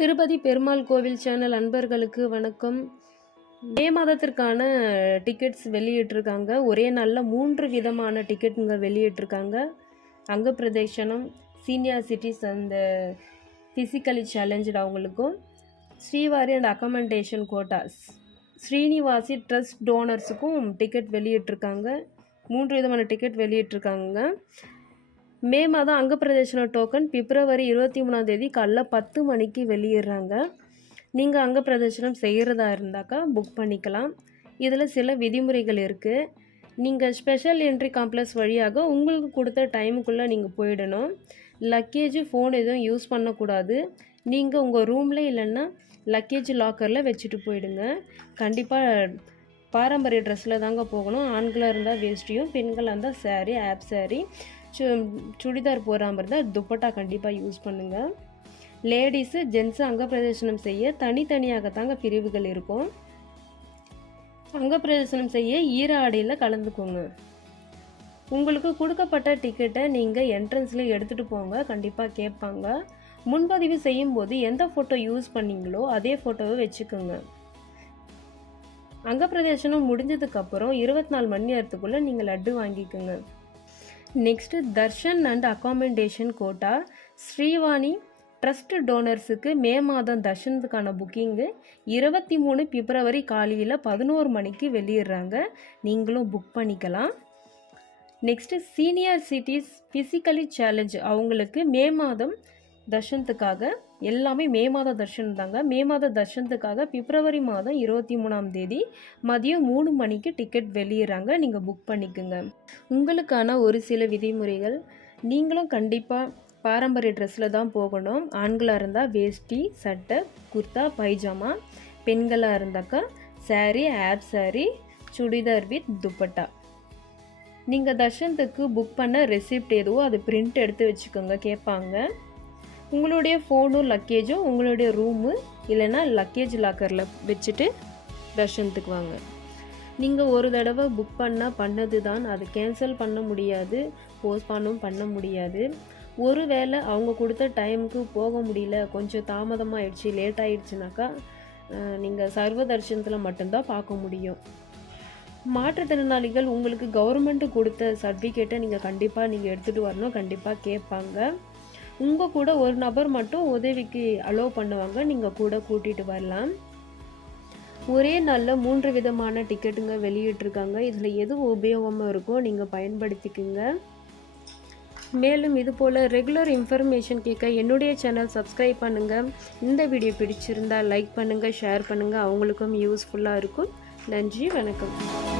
திருப்பதி பெருமாள் கோவில் சேனல் அன்பர்களுக்கு வணக்கம். மே மாதத்திற்கான டிக்கெட்ஸ் வெளியிட்டிருக்காங்க. ஒரே நாளில் மூன்று விதமான டிக்கெட்டுங்க வெளியிட்டிருக்காங்க. அங்க பிரதேசனம் சீனியர் சிட்டிஸ் அந்த ஃபிசிக்கலி சேலஞ்சு அவங்களுக்கும். Srivari and accommodation quotas Srinivasa trust டோனர்ஸுக்கும் ticket வெளியிட்டிருக்காங்க. மூன்று விதமான டிக்கெட் வெளியிட்டிருக்காங்க. மே மாதம் அங்க பிரதேசன டோக்கன் பிப்ரவரி இருபத்தி மூணாம் தேதி காலைல பத்து மணிக்கு வெளியிடுறாங்க. நீங்கள் அங்க பிரதேசனம் செய்கிறதா இருந்தாக்கா புக் பண்ணிக்கலாம். இதில் சில விதிமுறைகள் இருக்குது நீங்கள் ஸ்பெஷல் என்ட்ரி காம்ப்ளெக்ஸ் வழியாக உங்களுக்கு கொடுத்த டைமுக்குள்ளே நீங்கள் போயிடணும். லக்கேஜ் ஃபோன் எதுவும் யூஸ் பண்ணக்கூடாது. நீங்கள் உங்கள் ரூமில் இல்லைன்னா லக்கேஜ் லாக்கரில் வச்சுட்டு போயிடுங்க. கண்டிப்பாக பாரம்பரிய ட்ரெஸ்ஸில் தாங்க போகணும். ஆண்களாக இருந்தால் வேஷ்டியும் பெண்களாக இருந்தால் சேரீ ஆப் சேரீ சு சுடிதார் போகிறாமல் மாதிரி இருந்தால் துப்பட்டா கண்டிப்பாக யூஸ் பண்ணுங்கள் லேடிஸு ஜென்ஸு அங்கப்பிரதேசனம் செய்ய தனித்தனியாக தாங்க பிரிவுகள் இருக்கும். அங்கப்பிரதேசனம் செய்ய ஈர ஆடையில் கலந்துக்கோங்க. உங்களுக்கு கொடுக்கப்பட்ட டிக்கெட்டை நீங்கள் என்ட்ரன்ஸில் எடுத்துகிட்டு போங்க கண்டிப்பாக கேட்பாங்க. முன்பதிவு செய்யும்போது எந்த ஃபோட்டோ யூஸ் பண்ணீங்களோ அதே ஃபோட்டோவை வச்சுக்கோங்க. அங்கப்பிரதேசனம் முடிஞ்சதுக்கப்புறம் இருபத்தி நாலு மணி நேரத்துக்குள்ளே நீங்கள் லட்டு வாங்கிக்கோங்க. Next darshan and accommodation quota Srivani trust டோனர்ஸுக்கு May மாதம் தர்ஷனத்துக்கான புக்கிங்கு இருபத்தி மூணு பிப்ரவரி காலையில் பதினோரு மணிக்கு வெளியிடுறாங்க நீங்களும் புக் பண்ணிக்கலாம் next senior citizens physically challenge அவங்களுக்கு மே மாதம் தர்ஷனத்துக்காக எல்லாமே மே மாத தர்ஷன் தாங்க. மே மாத தர்ஷனத்துக்காக பிப்ரவரி மாதம் இருபத்தி மூணாம் தேதி மதியம் மூணு மணிக்கு டிக்கெட் வெளியிடுறாங்க நீங்கள் புக் பண்ணிக்கோங்க. உங்களுக்கான ஒரு சில விதிமுறைகள். நீங்களும் கண்டிப்பாக பாரம்பரிய ட்ரெஸ்ஸில் தான் போகணும். ஆண்களாக இருந்தால் வேஷ்டி சட்டை குர்தா பைஜாமா. பெண்களாக இருந்தாக்கா saree half saree churidar with dupatta. நீங்கள் தர்ஷனத்துக்கு புக் பண்ண ரெசிப்ட் எதுவோ அது பிரிண்ட் எடுத்து வச்சுக்கோங்க. கேட்பாங்க. உங்களுடைய ஃபோனும் லக்கேஜும் உங்களுடைய ரூமு இல்லைன்னா லக்கேஜ் லாக்கரில் வச்சுட்டு தர்ஷனத்துக்கு வாங்க. நீங்கள் ஒரு தடவை புக் பண்ணால் பண்ணது தான் அது கேன்சல் பண்ண முடியாது. போஸ்ட்பானும் பண்ண முடியாது. ஒருவேளை அவங்க கொடுத்த டைமுக்கு போக முடியல. கொஞ்சம் தாமதமாகிடுச்சு லேட் ஆகிடுச்சுனாக்கா நீங்கள் சர்வ தர்ஷனத்தில் மட்டும்தான் பார்க்க முடியும். மாற்றுத்திறனாளிகள் உங்களுக்கு கவர்மெண்ட்டு கொடுத்த சர்டிஃபிகேட்டை நீங்கள் கண்டிப்பாக நீங்கள் எடுத்துகிட்டு வரணும். கண்டிப்பாக கேட்பாங்க. உங்கள் கூட ஒரு நபர் மட்டும் உதவிக்கு அலோவ் பண்ணுவாங்க. நீங்கள் கூட கூட்டிகிட்டு வரலாம். ஒரே நாளில் மூன்று விதமான டிக்கெட்டுங்க வெளியிட்ருக்காங்க இதில் எது உபயோகமாக இருக்கோ நீங்கள் பயன்படுத்திக்கோங்க. மேலும் இது போல் ரெகுலர் இன்ஃபர்மேஷன் கேட்க என்னுடைய சேனல் சப்ஸ்கிரைப் பண்ணுங்கள் இந்த வீடியோ பிடிச்சிருந்தா லைக் பண்ணுங்கள் ஷேர் பண்ணுங்கள் அவங்களுக்கும் யூஸ்ஃபுல்லாக இருக்கும். நன்றி வணக்கம்.